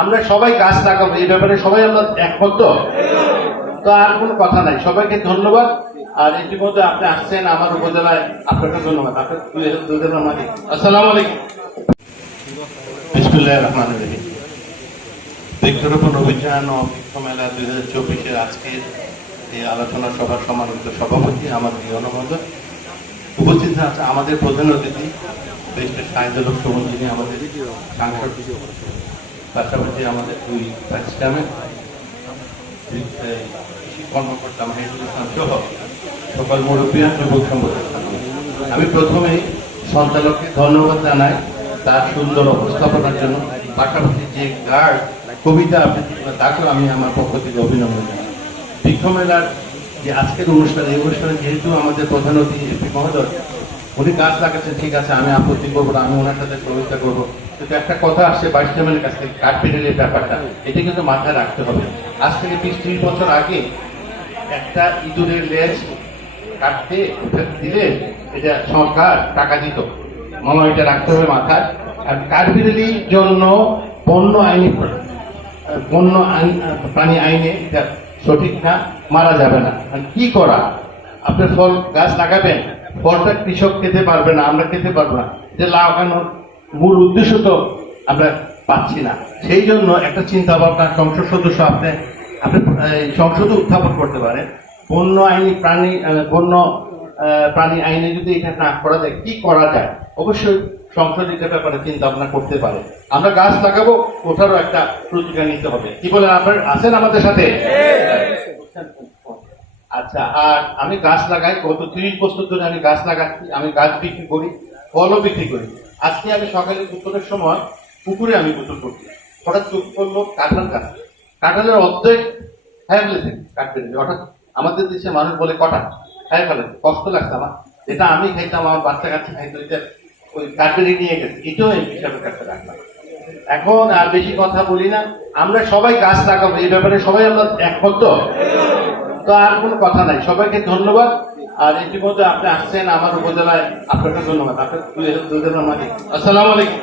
আমরা সবাই গাছ লাগাবো, এই ব্যাপারে সবাই আমরা একমত। তো? আর কোনো কথা নাই। সবাইকে ধন্যবাদ। আর ইতিমধ্যে আপনি আসছেন আমার উপজেলায়, আপনাকে ধন্যবাদ। মালিক আসসালামু আলাইকুম। বৃক্ষরোপণ অভিযান মেলা দুই হাজার চব্বিশের আজকের এই আলোচনা সভার সম্মানিত সভাপতি আমার উপস্থিত আছে আমাদের প্রধান অতিথি দেশের সাহিত্যলোক সুমন যিনি আমাদের সাংসদ। পাশাপাশি আমাদের দুই চেয়ারম্যান কর্মকর্তা মাহিদুল ইসলাম সহ সকল মুরব্বীরা যুবক আমি প্রথমেই সঞ্চালককে ধন্যবাদ জানাই তার সুন্দর উপস্থাপনার জন্য। পাশাপাশি যে গার্ড, কবিতা আবৃত্তি তাকেও আমি আমার পক্ষ থেকে অভিনন্দন জানাই। বৃক্ষ মেলার যে আজকের অনুষ্ঠান, এই অনুষ্ঠানে যেহেতু আমাদের প্রধান অতিথি এপি মহোদয় উনি গাছ লাগাচ্ছেন ঠিক আছে, আমি আপত্তি করব না, আমি ওনার সাথে সহযোগিতা করব। কিন্তু একটা কথা আসছে ভাইস চেয়ারম্যানের কাছ থেকে কাঠপিটেলের ব্যাপারটা, এটা কিন্তু মাথায় রাখতে হবে। আজ থেকে বিশ, ত্রিশ বছর আগে একটা ইঁদুরের লেজ কাটতে দিলে এটা সরকার টাকা দিত। মামা এটা রাখতে হবে মাথায়। আর কাঠবিড়ালির জন্য বন্য আইনি, বন্য আইন, প্রাণী আইনে এটা সঠিক না, মারা যাবে না। কি করা? আপনার ফল গাছ লাগাবেন? ফলটা কৃষক খেতে পারবে না, আমরা খেতে পারব না। যে লাগানোর মূল উদ্দেশ্য তো আমরা পাচ্ছি না। সেই জন্য একটা চিন্তা ভাবনা সংসদ সদস্য আপনি আপনি সংসদে উত্থাপন করতে পারেন। বন্য আইনি প্রাণী বন্য প্রাণী আইনে যদি এটা না করা যায়, কি করা যায়? অবশ্যই সংসদ এটা ব্যাপারে চিন্তা ভাবনা করতে পারে। আমরা গাছ লাগাবো, ওটারও একটা প্রতিজ্ঞা নিতে হবে। কি বলেন আপনার? আছেন আমাদের সাথে? আচ্ছা আর আমি গাছ লাগাই, গত তিরিশ বছর ধরে আমি গাছ লাগাচ্ছি, আমি গাছ বিক্রি করি, ফলও বিক্রি করি। আজকে আমি সকালে গোসলের সময় পুকুরে আমি গোসল করছি। হঠাৎ চোখ করল কাঁঠাল গাছ। কাঁঠালের অর্ধেক খায় ফেলেছে কাটতে হঠাৎ আমাদের দেশে মানুষ বলে কটা? খায় ফেলেছে কষ্ট লাগছে আমার। যেটা আমি খাইতাম, আমার বাচ্চা কাচ্চা খাইতো, এটা ওই কাঠবেরি নিয়ে গেছে। এটাও এই হিসাবের কাছে রাখলাম এখন আর বেশি কথা বলি না। আমরা সবাই গাছ লাগাবো, এই ব্যাপারে সবাই আমরা একমত। তো? আর কোনো কথা নাই। সবাইকে ধন্যবাদ। আর ইতিমধ্যে আপনি আসছেন আমার উপজেলায়। আপনাকে ধন্যবাদ। আপনার আসসালামু আলাইকুম।